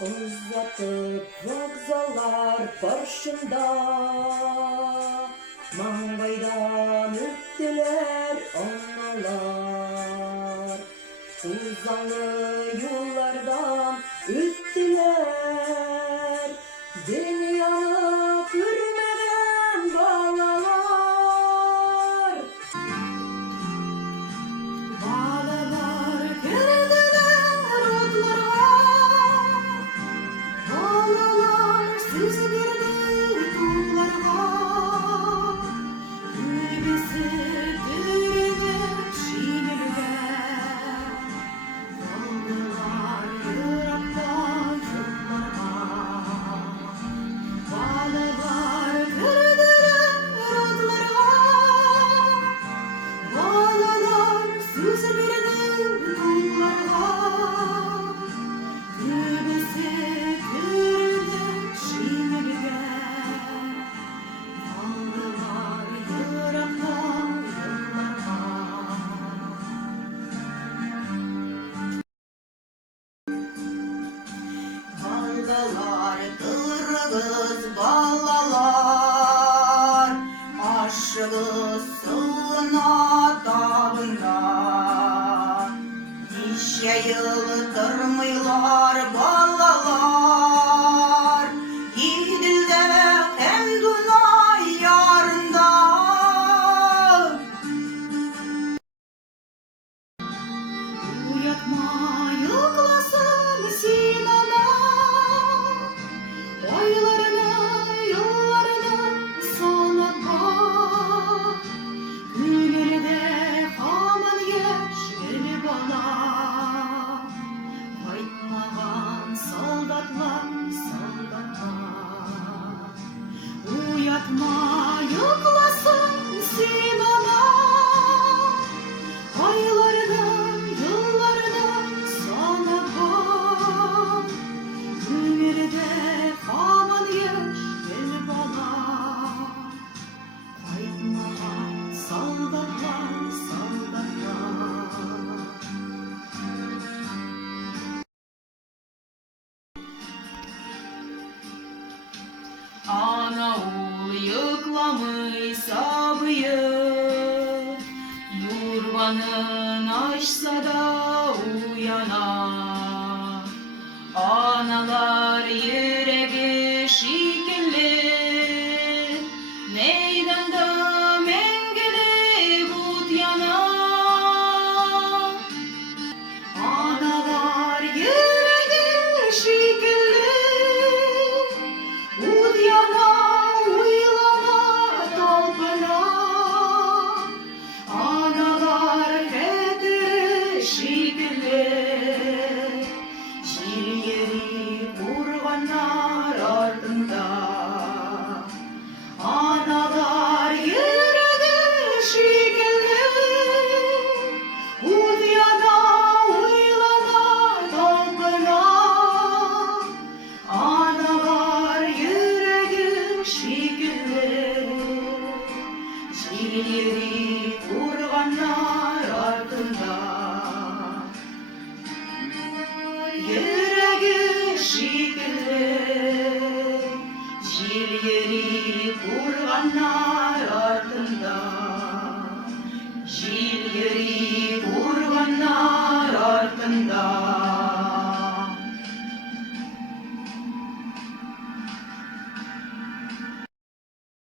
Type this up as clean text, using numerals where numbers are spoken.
Uzatıp vokzallar başında mangaydan öttüler onlar. Uzanlı yollardan öttüler dünyanı görmeden bağlalar. Bağlalar girdiler otlara, bağlalar siz girdi kumlara. Gülbesi dürünüp şiirler, bağlalar yıraktan yıllara. Bağlalar girdiler otlara, bağlalar siz girdi kumlara. Gülbesi dürünüp şiirler, bağlalar yıraktan yıllara. Ballalar kırgız ballalar, aşığı sığına tabında. Nişe yıldırmıyorlar ballalar, İdil'de hem Dunay yarında. Uyatma yıklasın Sinan'a, aylarını yıllarını sana bak. Gülgülde hamın yaş gülü bana, kayıtmagan soldatlar soldatlar. Uyatma yıklasın Sinan'a, aylarını yıllarını sana bak. Gülgülde hamın yaş gülü bana, kayıtmagan soldatlar soldatlar. Ana oğul yıklamış sabıyı, yurvanın açsa da uyanar. Analar yüreği şekilli, neyden de mengili but yanar. Analar yüreği şekilli, udyana uylana talpına. Analar kediri şekilli, jil yeri kurganlar ardında. Analar yüreği şekilli, udyana uylana talpına. Analar yüreği şekilli, jil yeri kurganlar ardında. Yüreği şekilli, jil yeri kurganlar ardında. Jil yeri